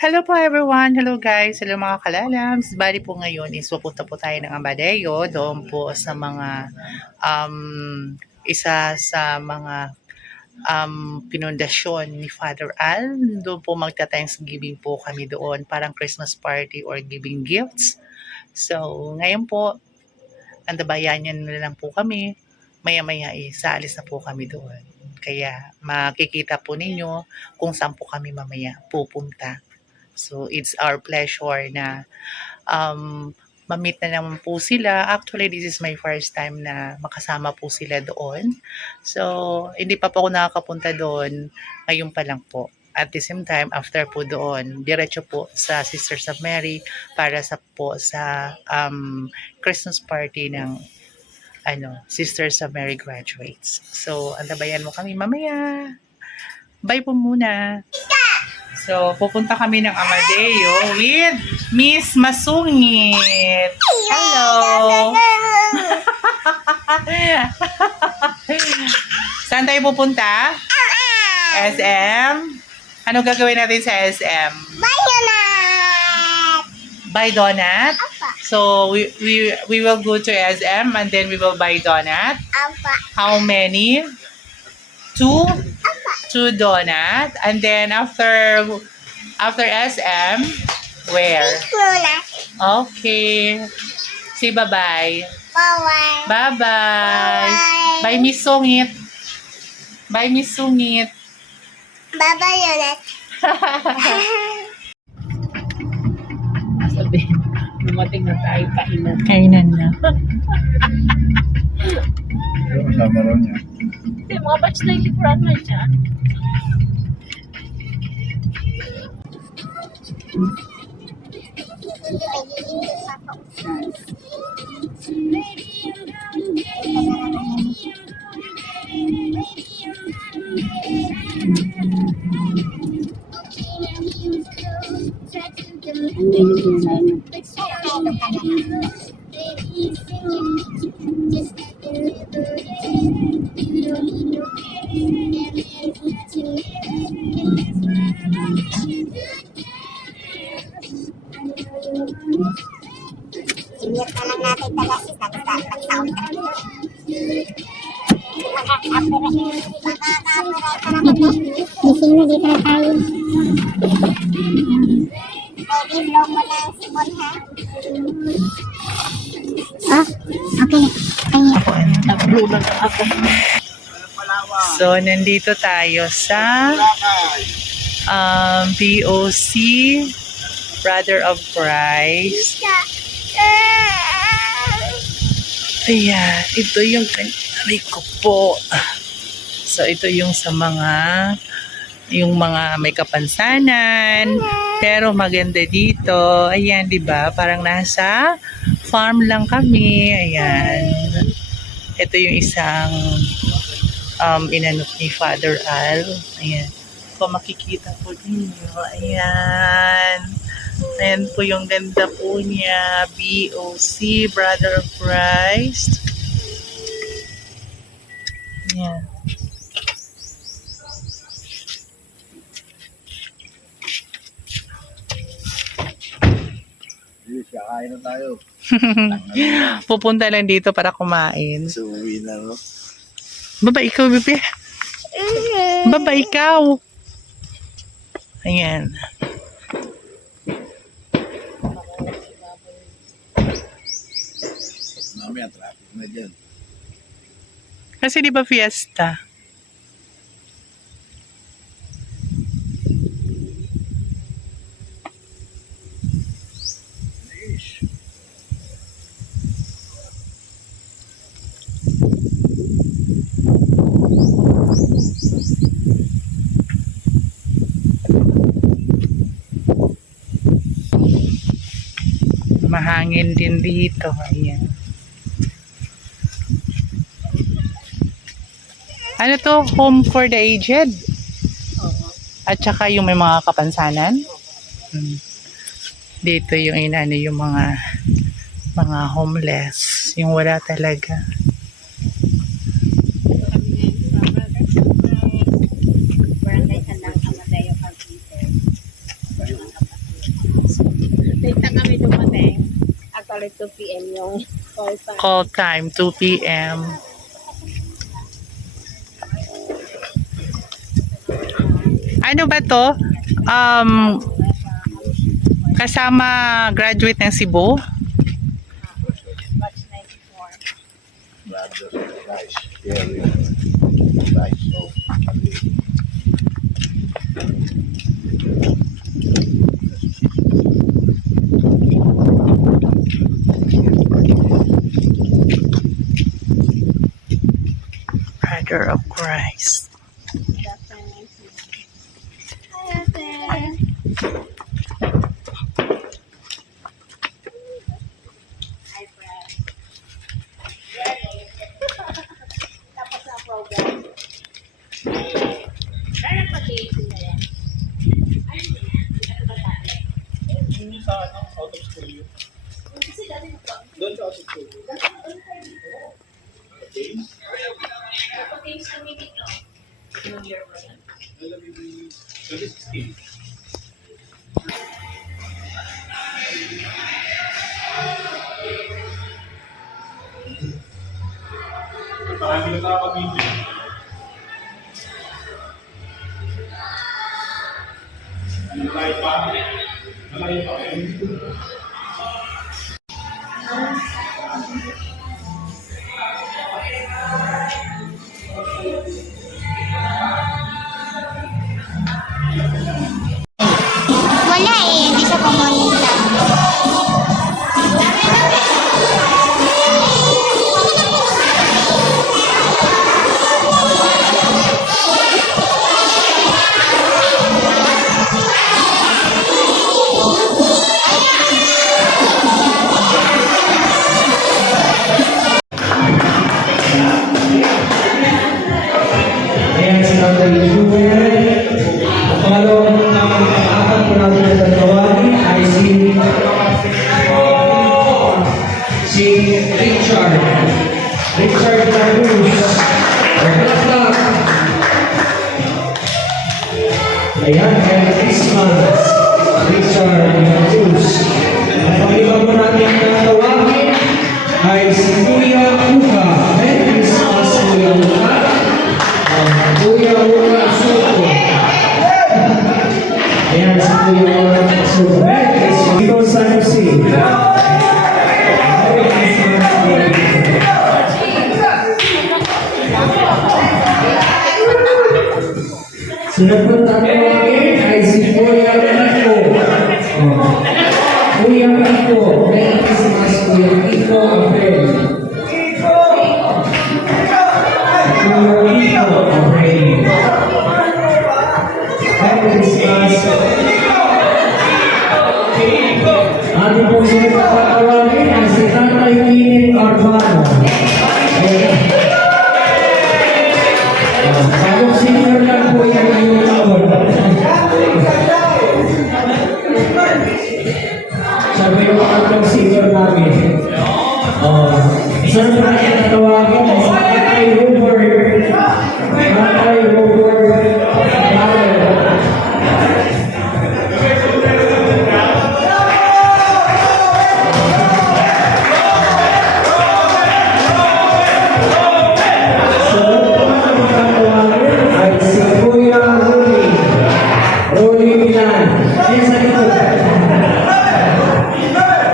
Hello po everyone! Hello guys! Hello mga kalalams! Bali po ngayon is pupunta po tayo ng Amadeo doon po sa mga um, isa sa mga pinundasyon ni Father Al. Doon po magta-Thanksgiving po kami doon, parang Christmas party or giving gifts. So ngayon po, andabayan na lang po kami. Maya-maya saalis na po kami doon. Kaya makikita po ninyo kung saan po kami mamaya pupunta. So, it's our pleasure na ma-meet na naman po sila. Actually, this is my first time na makasama po sila doon. So, hindi pa po ako nakakapunta doon. Ngayon pa lang po. At the same time, after po doon, diretso po sa Sisters of Mary para sa Christmas party ng Sisters of Mary graduates. So, antabayan mo kami mamaya. Bye po muna. So, pupunta kami ng Amadeo with Miss Masungit. Hello! Saan tayo pupunta? SM? Ano gagawin natin sa SM? Buy donut! Buy donut? So, we will go to SM and then we will buy donut. Apa? How many? Two? 2 donut. And then after SM, where? Donut. Okay. Say bye-bye. Bye-bye. Bye-bye. Bye. Bye, Miss Sungit. Bye, Miss Sungit. Bye-bye, donut. Sabi, dumating na tayo kainan. Kainan na. Pero kasama raw niya. Hindi, mga batch na likuran na dyan. Sinir na lang natin talasis. Nag-sound ka. Gising na dito na tayo. Baby, blow mo na ang sipon, ha? Ah, okay. Nag-blue na ako. So, nandito tayo sa BOC, Brother of Christ. Ayan, ito yung kanari ko po. So, ito yung sa mga may kapansanan. Pero maganda dito. Ayan, di ba? Parang nasa farm lang kami. Ayan. Ito yung isang inanot ni Father Al. Ayan. Kung makikita po ninyo. Ayan. Ayan po yung ganda po niya. BOC, Brother of Christ. Ayan. Sige, kakain na tayo. Pupunta lang dito para kumain. So, uwi na, no? Baba, ikaw, bebe. Baba, ikaw. Ayan. Mamaya, traffic na dyan. Kasi di ba fiesta? Ish. Mahangin din dito. Ayan. Ano to? Home for the aged? At saka yung may mga kapansanan? Dito yung yung mga homeless. Yung wala talaga. Barangay Sandang Amadeo Cavite. Bali 2 p.m. yung call time. Call time, 2 p.m. Ano ba to? Kasama graduate ng Cebu? Batch 94. Brothers, guys, sharing, guys, so, Brother of Christ. Wala eh, hindi siya pumunta. Ayan, si Dr. Jewel. Ang pangalawang apat po natin na tatawagin ay si Richard. Richard Laguz. Clap. Ayan, Merry Christmas. Richard Laguz. Ang pangalawang po natin na tatawagin ay si Kuya Uka. Merry Christmas, Kuya Uka. Kuya Uka Soto. Ayan, si Kuya Uka Soto. Merry Christmas. Ito sa MC. Merry Christmas. Sunod po tatawagin ay si Kuya Kiko. Kuya Kiko. Merry Christmas, Kuya Kiko Abel. Ating po sila papatawagin ang si Tatay Kinin Carvano. Bagong senior lang po yan ngayong taon. Sabi yung mga senior namin. Isa na po natin tatawagin ang si Tatay Robert. Tatay Robert.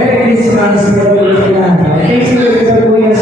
Merry Christmas, Kuya. Thank you, Kuya.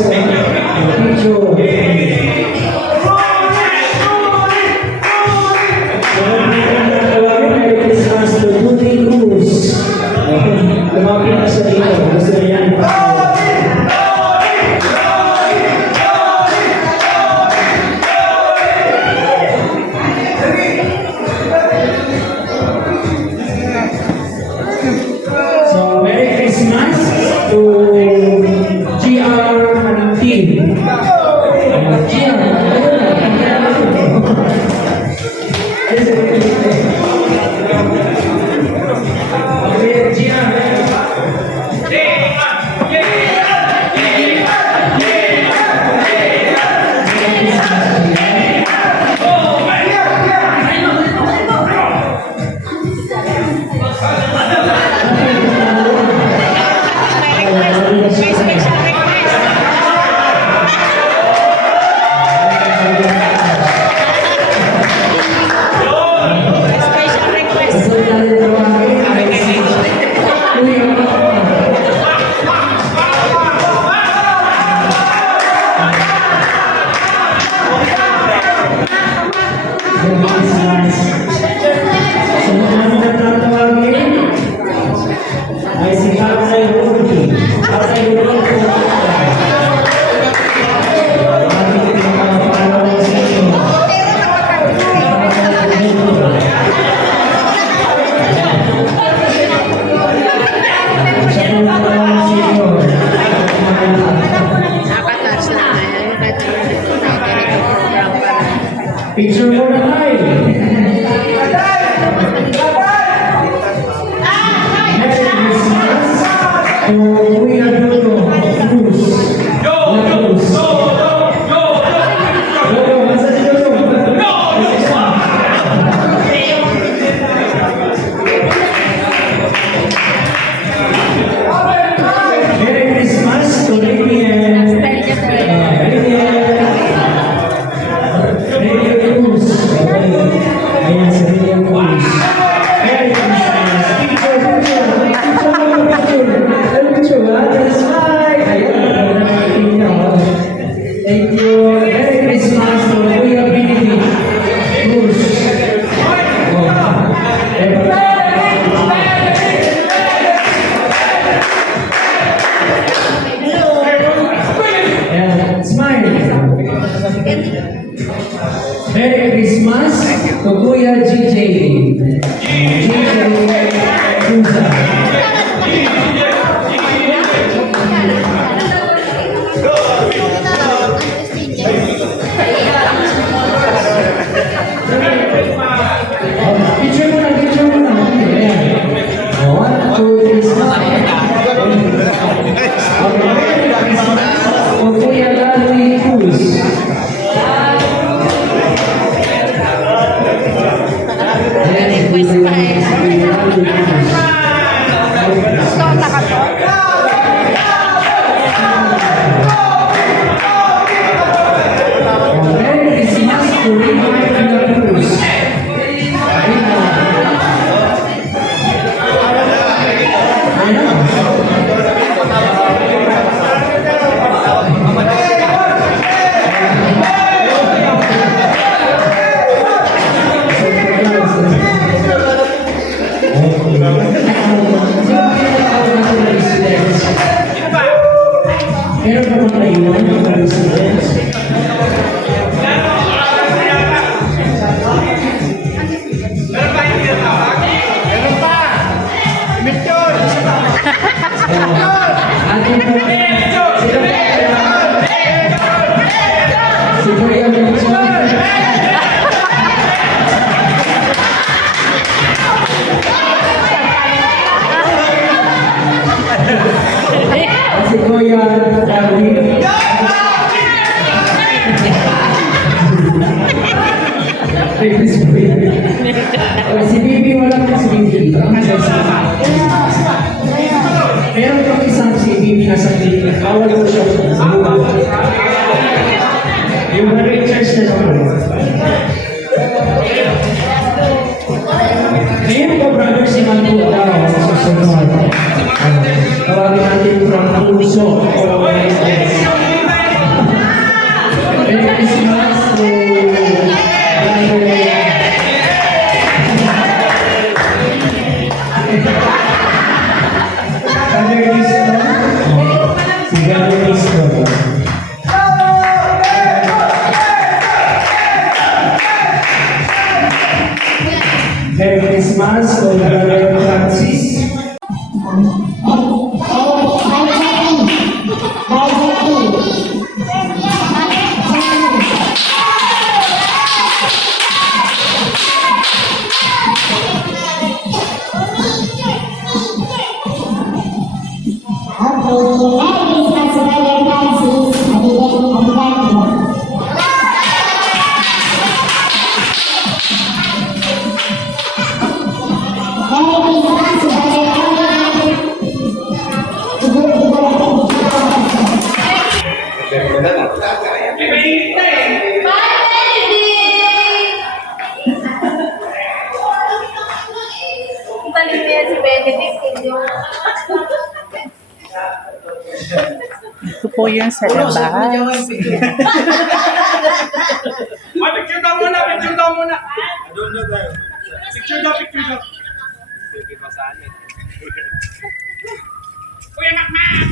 Kuya GJ. GJ Cruz. Picture mo na, picture mo na. Ayan. 1, 2, 3, smile. O Kuya Laloy Cruz. Ayan, si Kuya Laloy Cruz. Merry Christmas to Kuya Cruz. Meron pa mga kailan ng mga residents? Ating po, si Kuya Laloy. Si Kuya Darwin. Si Bibi, wala pa si Bibi. Meron pang isang si Bibi na sa Bibi. Bawal ko siya. Yung Richards na naman. Ngayon po, brother, si Manu daw sa susunod. Tawagin natin from puso. Merry Christmas to Brother Listo. Si Brother Listo. Merry Christmas to Brother Francis. Balik mo yan si Benedict. Ito po yung sa labas. Picture daw muna, picture daw muna. Picture daw, picture daw. Kuya Makmak!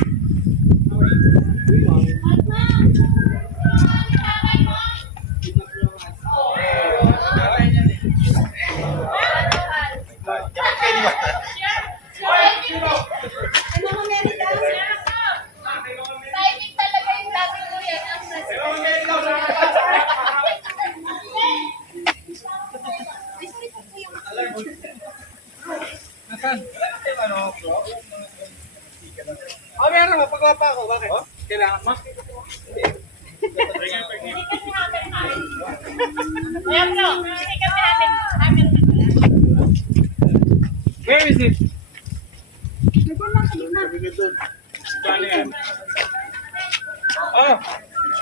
Timing talaga yung dati ko yan. Ang Oh, meron. Pagwapa ako. Bakit? Kailangan mo? Ayan bro, sikat namin. Where is it? Oh.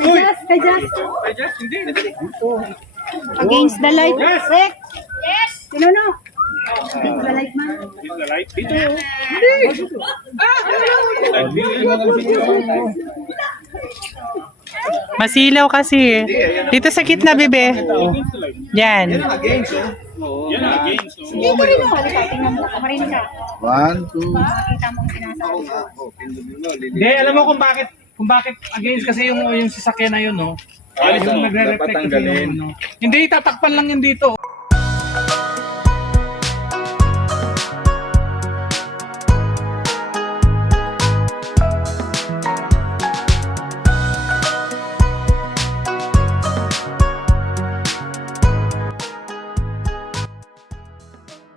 Uy! Kay Jess? Hindi. Against the light. Yes! Rick! Yes! Sino no? Against the light man. Is the light? Dito. Masilaw kasi. Dito sa gitna, bebe. Yan. Hindi ko rin ako. Tingnan mo. Kamarin ka. 1, 2. Makita mo ang sinasabi ko. Hindi, alam mo kung bakit against kasi yung sasakyan na yun, no? Yung nagre-reflect kasi yung, no? Hindi, tatakpan lang yun dito.